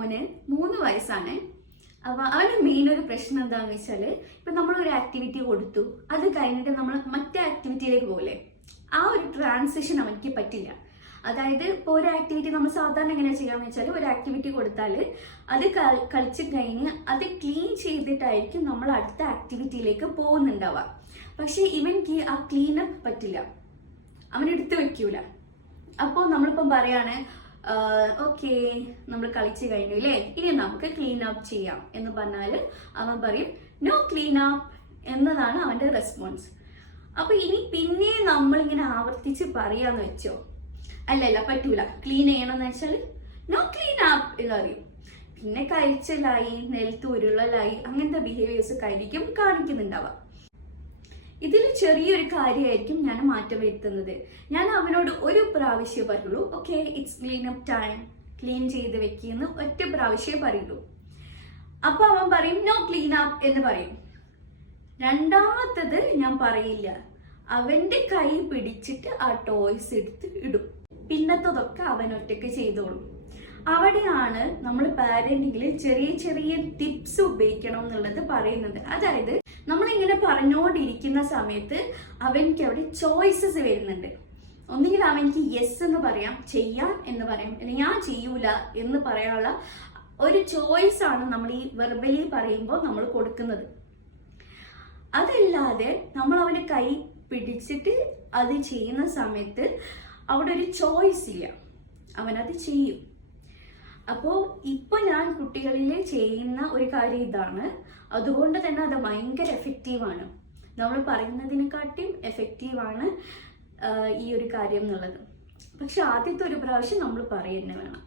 മോന് 3 വയസ്സാണ്. അപ്പോൾ അവന് മെയിൻ ഒരു പ്രശ്നം എന്താണെന്ന് വെച്ചാൽ, ഇപ്പം നമ്മളൊരു ആക്ടിവിറ്റി കൊടുത്തു, അത് കഴിഞ്ഞിട്ട് നമ്മൾ മറ്റേ ആക്ടിവിറ്റിയിലേക്ക് പോലെ ആ ഒരു ട്രാൻസിഷൻ അവനിക്ക് പറ്റില്ല. അതായത് ഇപ്പോൾ ഒരു ആക്ടിവിറ്റി നമ്മൾ സാധാരണ എങ്ങനെ ചെയ്യാന്ന് വെച്ചാൽ, ഒരു ആക്ടിവിറ്റി കൊടുത്താൽ അത് കളിച്ച് കഴിഞ്ഞ് അത് ക്ലീൻ ചെയ്തിട്ടായിരിക്കും നമ്മൾ അടുത്ത ആക്ടിവിറ്റിയിലേക്ക് പോകുന്നുണ്ടാവുക. പക്ഷേ ഇവൻക്ക് ആ ക്ലീനപ്പ് പറ്റില്ല, അവനെടുത്ത് വെക്കൂല. അപ്പോൾ നമ്മളിപ്പം പറയാണ്, ഓക്കെ നമ്മൾ കളിച്ച് കഴിഞ്ഞു അല്ലേ, ഇനി നമുക്ക് ക്ലീൻ അപ്പ് ചെയ്യാം എന്ന് പറഞ്ഞാൽ അവൻ പറയും നോ ക്ലീൻ അപ്പ് എന്നതാണ് അവൻ്റെ റെസ്പോൺസ്. അപ്പൊ ഇനി പിന്നെ നമ്മളിങ്ങനെ ആവർത്തിച്ച് പറയാന്ന് വെച്ചോ, അല്ലല്ല പറ്റൂല, ക്ലീൻ ചെയ്യണമെന്ന് വെച്ചാൽ നോ ക്ലീൻ അപ്പ് എന്ന് പറയും. പിന്നെ കഴിച്ചലായി, നിലത്ത് ഉരുളലായി, അങ്ങനത്തെ ബിഹേവിയേഴ്സ് ആയിരിക്കും കാണിക്കുന്നുണ്ടാവുക. ഇതിൽ ചെറിയൊരു കാര്യമായിരിക്കും ഞാൻ മാറ്റം വരുത്തുന്നത്. ഞാൻ അവനോട് ഒരു പ്രാവശ്യം പറയുള്ളൂ, okay it's clean up time, clean ചെയ്ത് വെക്കുന്ന ഒറ്റ പ്രാവശ്യമേ പറയുള്ളൂ. അപ്പൊ അവൻ പറയും നോ ക്ലീൻ അപ്പ് എന്ന് പറയും. രണ്ടാമത്തത് ഞാൻ പറയില്ല, അവന്റെ കൈ പിടിച്ചിട്ട് ആ ടോയ്സ് എടുത്ത് ഇടും. പിന്നത്തതൊക്കെ അവൻ ഒറ്റയ്ക്ക് ചെയ്തോളും. അവിടെയാണ് നമ്മൾ പാരന്റിങ്ങിൽ ചെറിയ ചെറിയ ടിപ്സ് ഉപയോഗിക്കണം എന്നുള്ളത് പറയുന്നത്. അതായത് നമ്മളിങ്ങനെ പറഞ്ഞുകൊണ്ടിരിക്കുന്ന സമയത്ത് അവൻക്ക് അവിടെ ചോയ്സസ് വരുന്നുണ്ട്. ഒന്നുകിൽ അവൻക്ക് യെസ് എന്ന് പറയാം, ചെയ്യാം എന്ന് പറയാം, ഞാൻ ചെയ്യൂല എന്ന് പറയാനുള്ള ഒരു ചോയ്സ് ആണ് നമ്മൾ ഈ വെർബലി പറയുമ്പോൾ നമ്മൾ കൊടുക്കുന്നത്. അതല്ലാതെ നമ്മൾ അവന്റെ കൈ പിടിച്ചിട്ട് അത് ചെയ്യുന്ന സമയത്ത് അവിടെ ഒരു ചോയ്സ് ഇല്ല, അവനത് ചെയ്യും. അപ്പോൾ ഇപ്പൊ ഞാൻ കുട്ടികളിൽ ചെയ്യുന്ന ഒരു കാര്യം ഇതാണ്. അതുകൊണ്ട് തന്നെ അത് ഭയങ്കര എഫക്റ്റീവാണ്. നമ്മൾ പറയുന്നതിനെക്കാട്ടിയും എഫക്റ്റീവാണ് ഈ ഒരു കാര്യം എന്നുള്ളത്. പക്ഷെ ആദ്യത്തെ ഒരു പ്രാവശ്യം നമ്മൾ പറയുന്നത് വേണം.